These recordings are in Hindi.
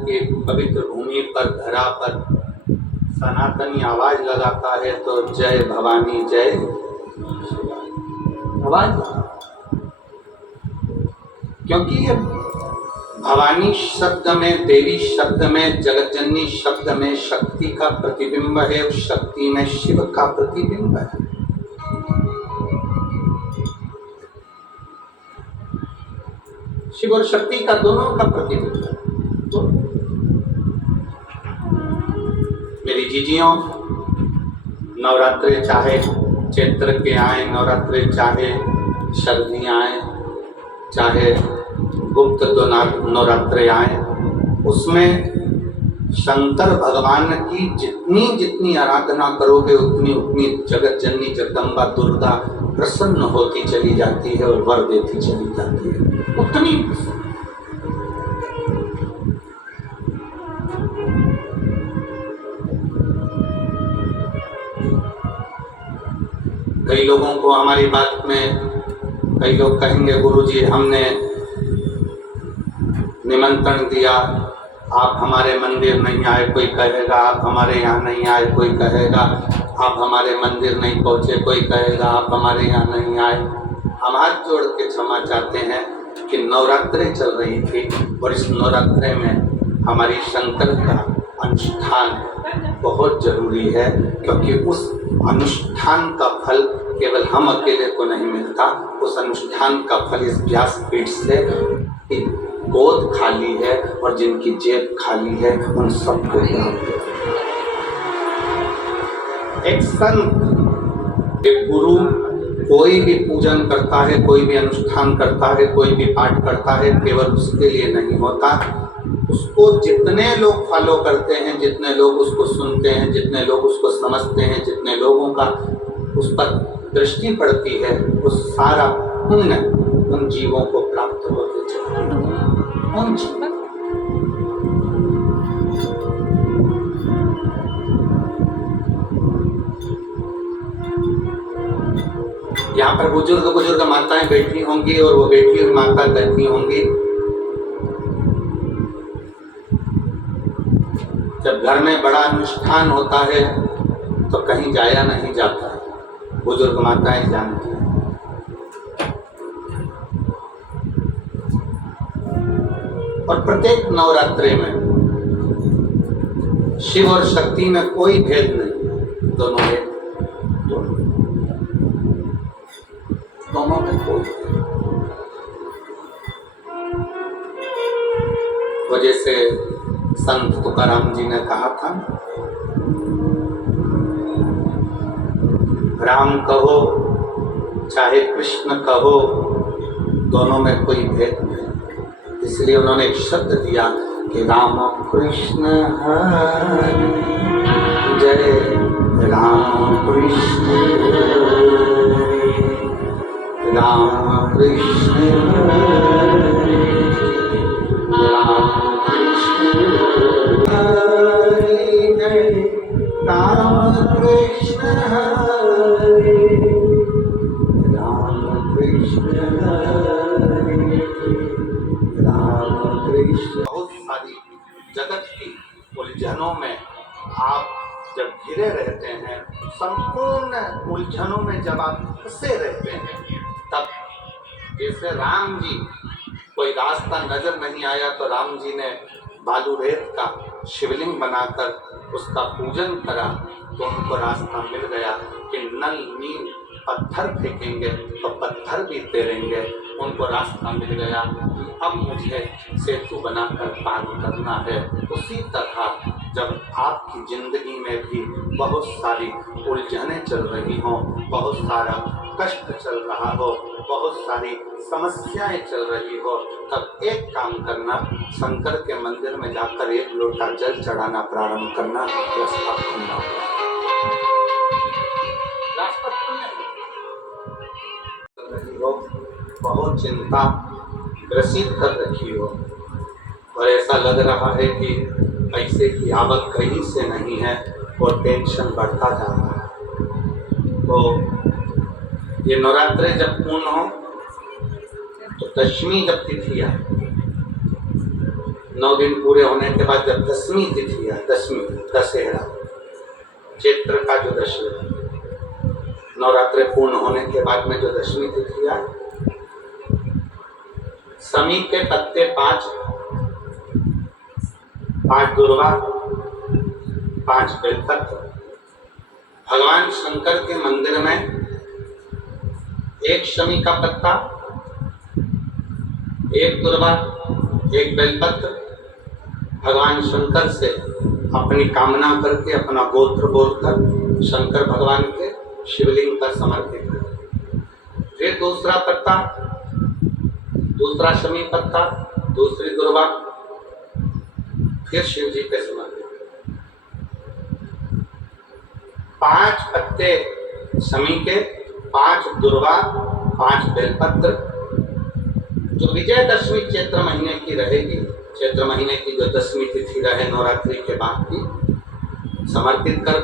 के पवित्र भूमि पर धरा पर सनातनी आवाज लगाता है तो जय भवानी जय आवाज, क्योंकि ये भवानी शब्द में, देवी शब्द में, जगतजननी शब्द में शक्ति का प्रतिबिंब है, उस शक्ति में शिव का प्रतिबिंब है। शिव और शक्ति का दोनों का प्रतिबिंब है। तो मेरी जीजियों, नवरात्रे चाहे चैत्र के आए, नवरात्रे चाहे सर्दियाँ आए, चाहे गुप्त तो नवरात्रे आए, उसमें शंकर भगवान की जितनी जितनी आराधना करोगे उतनी उतनी जगत जननी जगदम्बा दुर्गा प्रसन्न होती चली जाती है और वर देती चली जाती है उतनी। कई लोगों को हमारी बात में कई लोग कहेंगे गुरुजी हमने निमंत्रण दिया, आप हमारे मंदिर नहीं आए, कोई कहेगा आप हमारे यहाँ नहीं आए, कोई कहेगा आप हमारे मंदिर नहीं पहुँचे, कोई कहेगा आप हमारे यहाँ नहीं आए। हम हाथ जोड़ के क्षमा चाहते हैं कि नवरात्रे चल रही थी और इस नवरात्रे में हमारी शंकर का अनुष्ठान बहुत जरूरी है, क्योंकि उस अनुष्ठान का फल केवल हम अकेले को नहीं मिलता। उस अनुष्ठान का फल इस व्यासपीठ से गोद खाली है और जिनकी जेब खाली है उन सबको प्राप्त है। एक संत, एक गुरु कोई भी पूजन करता है, कोई भी अनुष्ठान करता है, कोई भी पाठ करता है, केवल उसके लिए नहीं होता। उसको जितने लोग फॉलो करते हैं, जितने लोग उसको सुनते हैं, जितने लोग उसको समझते हैं, जितने लोगों का उस पर दृष्टि पड़ती है, वो सारा पुण्य उन जीवों को प्राप्त होते चलते हैं। उन यहाँ पर बुजुर्ग माताएं बैठी होंगी और वो बैठी हुई माता कहती होंगी, जब घर में बड़ा अनुष्ठान होता है तो कहीं जाया नहीं जाता है। बुजुर्ग माताएं जानती हैं। और प्रत्येक नवरात्रे में शिव और शक्ति में कोई भेद नहीं, दोनों में कोई वजह से संत तुकाराम जी ने कहा था, राम कहो चाहे कृष्ण कहो, दोनों में कोई भेद नहीं। इसलिए उन्होंने एक शब्द दिया कि राम कृष्ण हरि जय राम कृष्ण राम कृष्ण हरि राम कृष्ण हरि जय राम कृष्ण हरि राम कृष्ण हरि राम कृष्ण। बहुत सारी जगत की उलझनों में आप जब घिरे रहते हैं, संपूर्ण उलझनों में जब आप फंसे रहते हैं, तब जैसे राम जी कोई रास्ता नजर नहीं आया तो राम जी ने बालू रेत का शिवलिंग बनाकर उसका पूजन करा तो उनको रास्ता मिल गया कि नल नील पत्थर फेंकेंगे तो पत्थर भी तैरेंगे। उनको रास्ता मिल गया कि अब मुझे सेतु बनाकर पार करना है। उसी तरह जब आपकी जिंदगी में भी बहुत सारी उलझनें चल रही हों, बहुत सारा कष्ट चल रहा हो, बहुत सारी समस्याएं चल रही हो, तब एक काम करना, शंकर के मंदिर में जाकर एक लोटा जल चढ़ाना प्रारंभ करना, रास्ता खुलना। रास्ता खुलने हो, बहुत चिंता ग्रसित कर रखी हो और ऐसा लग रहा है कि पैसे की आवक कहीं से नहीं है और टेंशन बढ़ता जा रहा है, तो ये नवरात्रे जब पूर्ण हो तो दशमी जब तिथि आए, 9 दिन पूरे होने के बाद जब 10वीं तिथि है, 10वीं दशहरा, चैत्र का जो दशहरा, नवरात्रि पूर्ण होने के बाद में जो 10वीं तिथि है, शमी के पत्ते 5 दुर्वा, 5 बेलपत्र, भगवान शंकर के मंदिर में 1 शमी का पत्ता, 1 दुर्वा, 1 बेलपत्र, भगवान शंकर से अपनी कामना करके, अपना गोत्र बोलकर शंकर भगवान के शिवलिंग पर समर्पित करें। फिर दूसरा पत्ता, दूसरा शमी पत्ता, दूसरी दुर्वा, फिर शिव जी पे समर्पित करें। 5 पत्ते शमी के, 5 दुर्वा, 5 बेलपत्र, जो विजयदशमी चैत्र महीने की रहेगी, चैत्र महीने की जो 10वीं तिथि रहे नवरात्रि के बाद की, समर्पित कर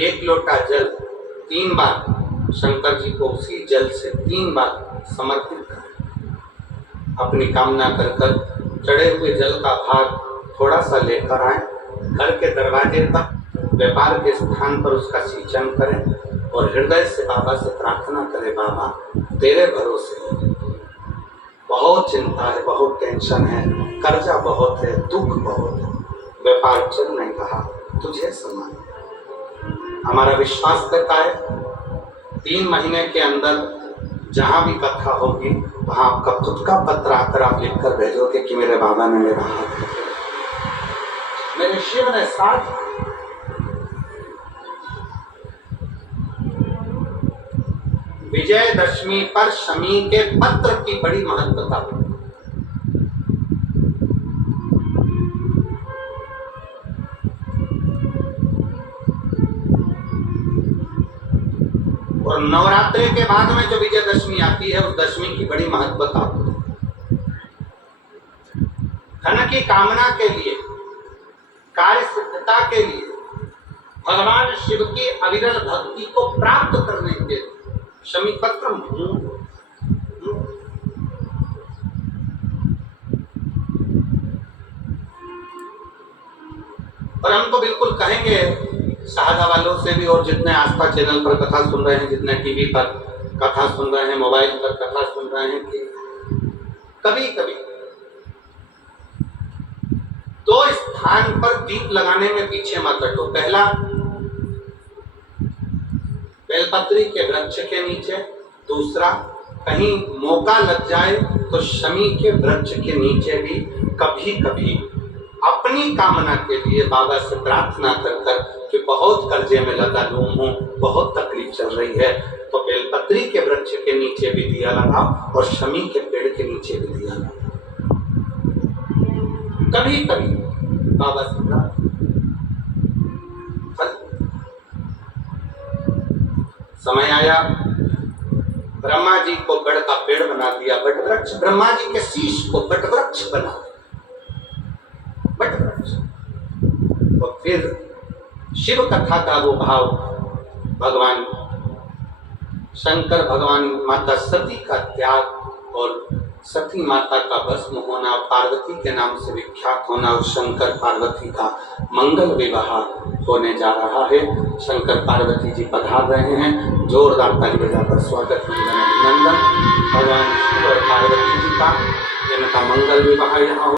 1 लोटा जल 3 बार शंकर जी को उसी जल से 3 बार समर्पित करें। अपनी कामना कर चढ़े हुए जल का भाग थोड़ा सा लेकर आए, घर के दरवाजे पर, व्यापार के स्थान पर उसका सिंचन करें और हृदय से बाबा से प्रार्थना करें, बाबा तेरे भरोसे बहुत चिंता है, बहुत टेंशन है, कर्जा बहुत है, दुख बहुत है, व्यापार चल नहीं रहा, तुझे समान। हमारा विश्वास करता है 3 महीने के अंदर जहां भी कथा होगी वहां आपका खुद का पत्र आकर आप लिखकर भेजोगे कि मेरे बाबा ने मेरा हाथ पकड़ा, मेरे शिव ने साथ। विजयदशमी पर शमी के पत्र की बड़ी महत्वता है। और नवरात्रि के बाद में जो विजयदशमी आती है उस दशमी की बड़ी महत्वता होती है। धन की कामना के लिए, कार्य सिद्धता के लिए, भगवान शिव की अविरल भक्ति को प्राप्त करने के लिए शमी पत्र और हम तो बिल्कुल कहेंगे शाहदा वालों से भी, और जितने आस्था चैनल पर कथा सुन रहे हैं, जितने टीवी पर कथा सुन रहे हैं, मोबाइल पर कथा सुन रहे हैं, कि कभी कभी तो स्थान पर दीप लगाने में पीछे मत हटो। पहला, बेलपत्री के वृक्ष के नीचे। दूसरा, कहीं मौका लग जाए तो शमी के वृक्ष के नीचे भी कभी कभी अपनी कामना के लिए बाबा से प्रार्थना कर कि बहुत कर्जे में लगा लूं हूं, बहुत तकलीफ चल रही है, तो बेलपत्री के वृक्ष के नीचे भी दिया लगाओ और शमी के पेड़ के नीचे भी दिया लगाओ। कभी कभी बाबा से समय आया, ब्रह्मा जी को बड़ का पेड़ बना दिया, बट वृक्ष, ब्रह्मा जी के शीश को बट वृक्ष बना दिया, बट वृक्ष। और फिर शिव कथा का वो भाव, भगवान शंकर, भगवान माता सती का त्याग और सती माता का भस्म होना, पार्वती के नाम से विख्यात होना, और शंकर पार्वती का मंगल विवाह होने जा रहा है। शंकर पार्वती जी पधार रहे हैं, जोरदार ताली बजाकर स्वागत, अभिनंदन। भगवान शिव और पार्वती जी का इनका मंगल विवाह यहाँ